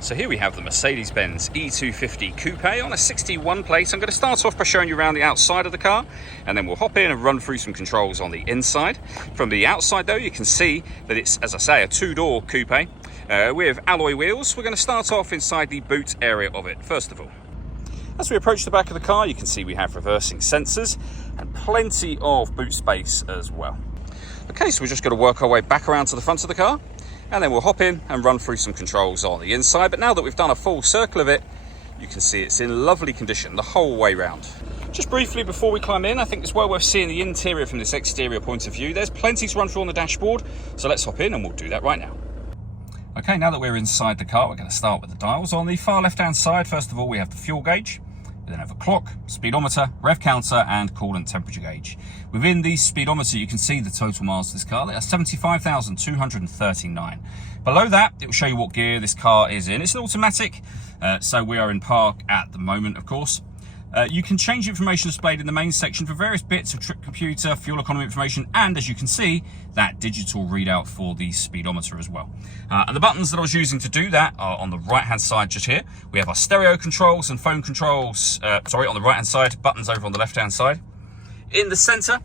So here we have the Mercedes-Benz E250 Coupe on a 61 plate. I'm going to start off by showing you around the outside of the car, and then we'll hop in and run through some controls on the inside. From the outside though, you can see that it's, as I say, a two-door coupe with alloy wheels. We're going to start off inside the boot area of it, first of all. As we approach the back of the car, you can see we have reversing sensors and plenty of boot space as well. Okay, so we're just going to work our way back around to the front of the car, and then we'll hop in and run through some controls on the inside. But now that we've done a full circle of it, you can see it's in lovely condition the whole way round. Just briefly before we climb in, I think it's well worth seeing the interior from this exterior point of view. There's plenty to run through on the dashboard, so let's hop in and we'll do that right now. Okay, now that we're inside the car, we're going to start with the dials. On the far left-hand side, first of all, we have the fuel gauge. We then have a clock, speedometer, rev counter, and coolant temperature gauge. Within the speedometer, you can see the total miles of this car. They are 75,239. Below that, it will show you what gear this car is in. It's an automatic, so we are in park at the moment, of course. You can change the information displayed in the main section for various bits of trip computer, fuel economy information, and as you can see, that digital readout for the speedometer as well. And the buttons that I was using to do that are on the right-hand side just here. We have our stereo controls and phone controls, on the right-hand side, buttons over on the left-hand side. In the center,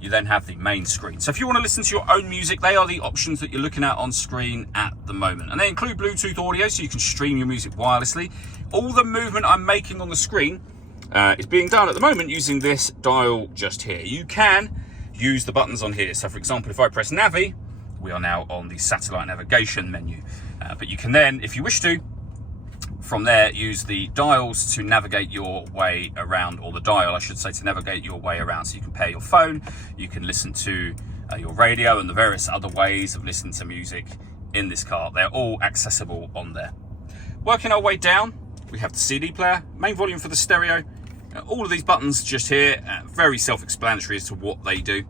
you then have the main screen. So if you want to listen to your own music, they are the options that you're looking at on screen at the moment. And they include Bluetooth audio, so you can stream your music wirelessly. All the movement I'm making on the screen is being done at the moment using this dial just here. You can use the buttons on here. So for example, if I press Navi, we are now on the satellite navigation menu. But you can then, if you wish to, from there, use the dials to navigate your way around, or the dial, I should say, to navigate your way around. So you can pair your phone, you can listen to your radio, and the various other ways of listening to music in this car. They're all accessible on there. Working our way down, we have the CD player, main volume for the stereo. All of these buttons just here, very self-explanatory as to what they do.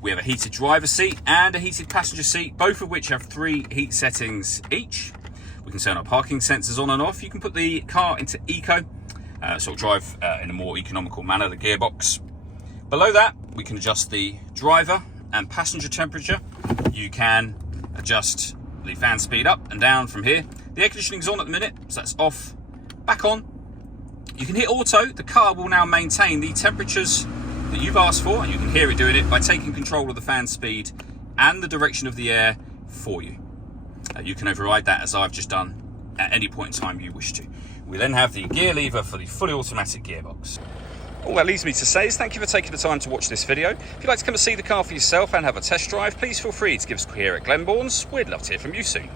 We have a heated driver's seat and a heated passenger seat, both of which have 3 heat settings each. We can turn our parking sensors on and off. You can put the car into eco, so it'll drive in a more economical manner, the gearbox. Below that, we can adjust the driver and passenger temperature. You can adjust the fan speed up and down from here. The air conditioning is on at the minute, so that's off, back on. You can hit auto. The car will now maintain the temperatures that you've asked for, and you can hear it doing it by taking control of the fan speed and the direction of the air for you. You can override that, as I've just done, at any point in time you wish to. We then have the gear lever for the fully automatic gearbox. All that leaves me to say is thank you for taking the time to watch this video. If you'd like to come and see the car for yourself and have a test drive, please feel free to give us a call here at Glenbourne's. We'd love to hear from you soon.